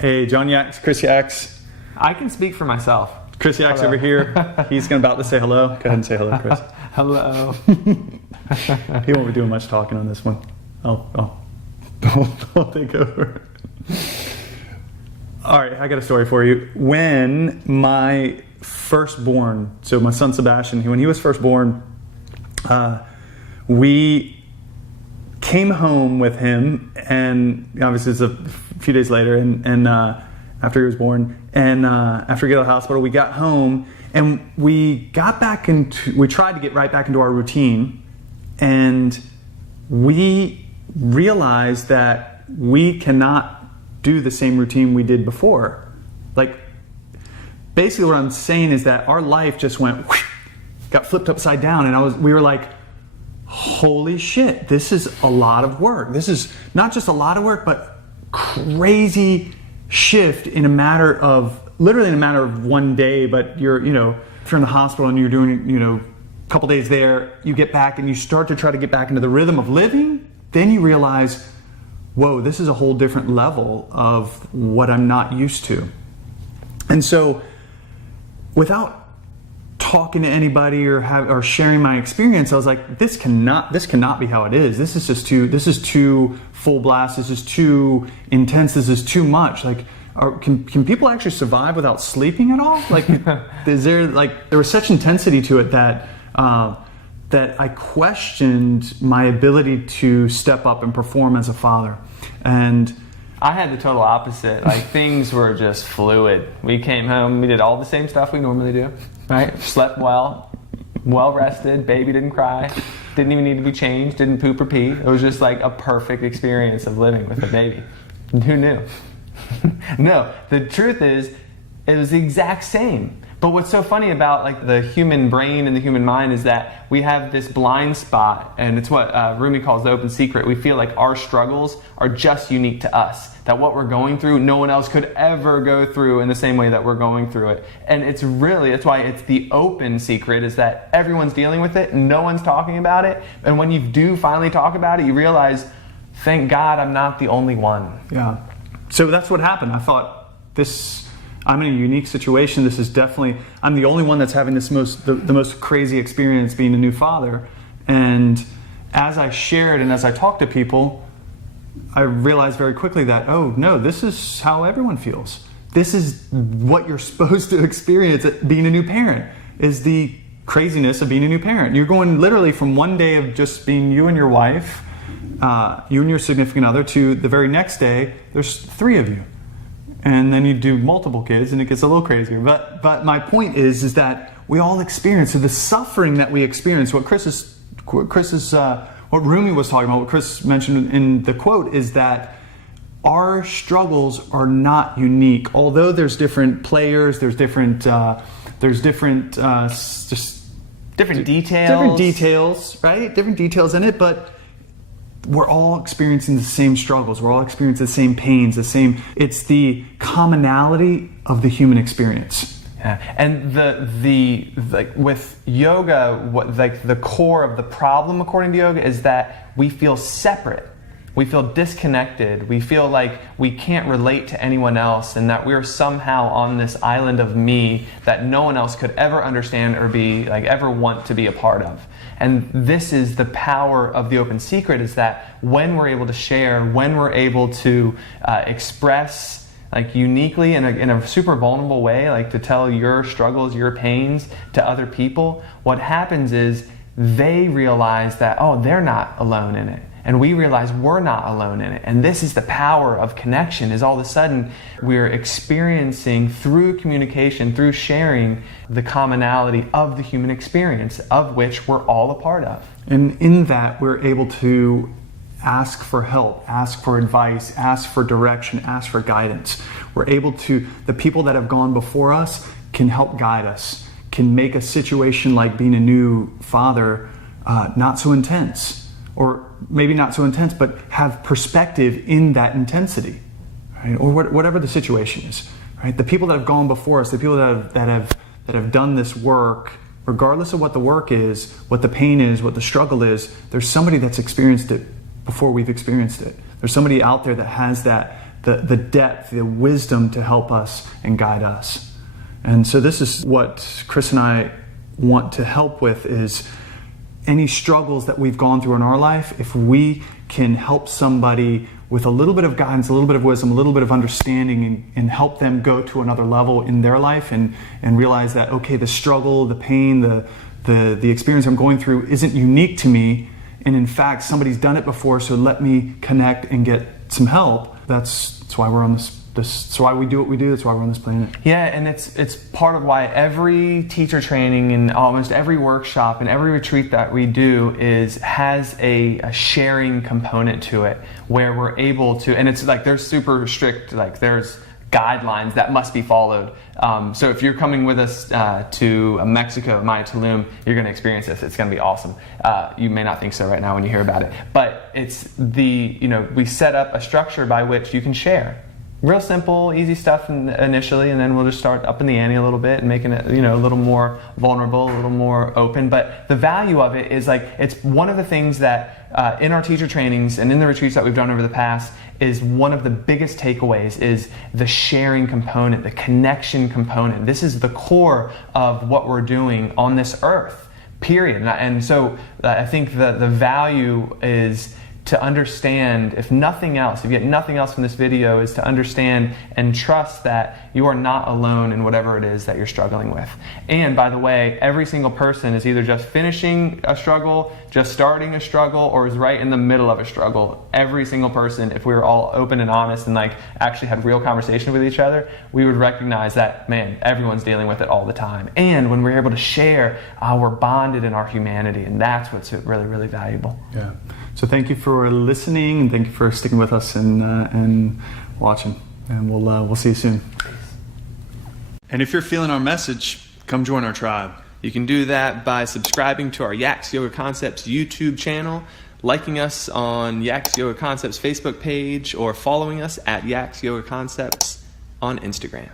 Hey, John Yaks, Chris Yaks. I can speak for myself. Chris Yaks over here. He's about to say hello. Go ahead and say hello, Chris. Hello. He won't be doing much talking on this one. I'll take over. All right, I got a story for you. When my firstborn, so my son Sebastian, when he was first born, we came home with him, and obviously it's a few days later, and after he was born, and after we got to the hospital, we got home, and we tried to get right back into our routine, and we realized that we cannot do the same routine we did before. Like, basically what I'm saying is that our life just got flipped upside down, and we were like, holy shit, this is a lot of work. This is not just a lot of work, but crazy shift literally in a matter of one day. But if you're in the hospital and you're doing, a couple days there, you get back and you start to try to get back into the rhythm of living, then you realize, whoa, this is a whole different level of what I'm not used to. And so, without talking to anybody or sharing my experience, I was like, this cannot be how it is. This is too full blast. This is too intense. This is too much. Like, can people actually survive without sleeping at all? Like, there was such intensity to it that I questioned my ability to step up and perform as a father. And I had the total opposite. Like, things were just fluid. We came home, we did all the same stuff we normally do, right? Slept well rested, baby didn't cry, didn't even need to be changed, didn't poop or pee. It was just like a perfect experience of living with a baby. Who knew? No, the truth is, it was the exact same. But what's so funny about like the human brain and the human mind is that we have this blind spot, and it's what Rumi calls the open secret. We feel like our struggles are just unique to us, that what we're going through, no one else could ever go through in the same way that we're going through it. And that's why it's the open secret, is that everyone's dealing with it, no one's talking about it. And when you do finally talk about it, you realize, thank God I'm not the only one. Yeah. So that's what happened. I thought, I'm in a unique situation. This is definitely, I'm the only one that's having the most crazy experience being a new father. And as I shared and as I talked to people, I realized very quickly that, oh no, this is how everyone feels. This is what you're supposed to experience at being a new parent, is the craziness of being a new parent. You're going literally from one day of just being you and your wife, you and your significant other, to the very next day, there's 3 of you. And then you do multiple kids, and it gets a little crazier. But my point is that we all experience, so the suffering that we experience, what Rumi was talking about, what Chris mentioned in the quote, is that our struggles are not unique. Although there's different players, there's different details, right? Different details in it, but we're all experiencing the same struggles. We're all experiencing the same pains, it's the commonality of the human experience. Yeah. And with yoga, the core of the problem according to yoga is that we feel separate. We feel disconnected. We feel like we can't relate to anyone else, and that we're somehow on this island of me that no one else could ever understand or ever want to be a part of. And this is the power of the open secret, is that when we're able to share, when we're able to express uniquely in a super vulnerable way, to tell your struggles, your pains to other people, what happens is they realize that, oh, they're not alone in it. And we realize we're not alone in it. And this is the power of connection, is all of a sudden we're experiencing through communication, through sharing, the commonality of the human experience, of which we're all a part of. And in that, we're able to ask for help, ask for advice, ask for direction, ask for guidance. We're able to, the people that have gone before us can help guide us, can make a situation like being a new father not so intense. Or maybe not so intense, but have perspective in that intensity, right? Or whatever the situation is, right? The people that have gone before us, the people that have done this work, regardless of what the work is, what the pain is, what the struggle is, there's somebody that's experienced it before we've experienced it. There's somebody out there that has the depth, the wisdom to help us and guide us. And so this is what Chris and I want to help with, is any struggles that we've gone through in our life. If we can help somebody with a little bit of guidance, a little bit of wisdom, a little bit of understanding, and help them go to another level in their life and realize that, okay, the struggle, the pain, the experience I'm going through isn't unique to me, and in fact somebody's done it before, so let me connect and get some help. That's why we're on this. That's why we do what we do. That's why we're on this planet. Yeah, and it's part of why every teacher training and almost every workshop and every retreat that we do has a sharing component to it, where we're able to, and it's like there's super strict, like there's guidelines that must be followed. So if you're coming with us to Mexico, Maya Tulum, you're going to experience this. It's going to be awesome. You may not think so right now when you hear about it, but it's we set up a structure by which you can share. Real simple, easy stuff initially, and then we'll just start upping the ante a little bit and making it, a little more vulnerable, a little more open. But the value of it is it's one of the things that in our teacher trainings and in the retreats that we've done over the past is one of the biggest takeaways is the sharing component, the connection component. This is the core of what we're doing on this earth, period. And so I think the value is to understand, if nothing else, if you get nothing else from this video, is to understand and trust that you are not alone in whatever it is that you're struggling with. And by the way, every single person is either just finishing a struggle, just starting a struggle, or is right in the middle of a struggle. Every single person, if we were all open and honest and actually had real conversation with each other, we would recognize that, man, everyone's dealing with it all the time. And when we're able to share, we're bonded in our humanity, and that's what's really, really valuable. Yeah. So thank you for listening, and thank you for sticking with us and watching. And we'll see you soon. And if you're feeling our message, come join our tribe. You can do that by subscribing to our Yaks Yoga Concepts YouTube channel, liking us on Yaks Yoga Concepts Facebook page, or following us at Yaks Yoga Concepts on Instagram.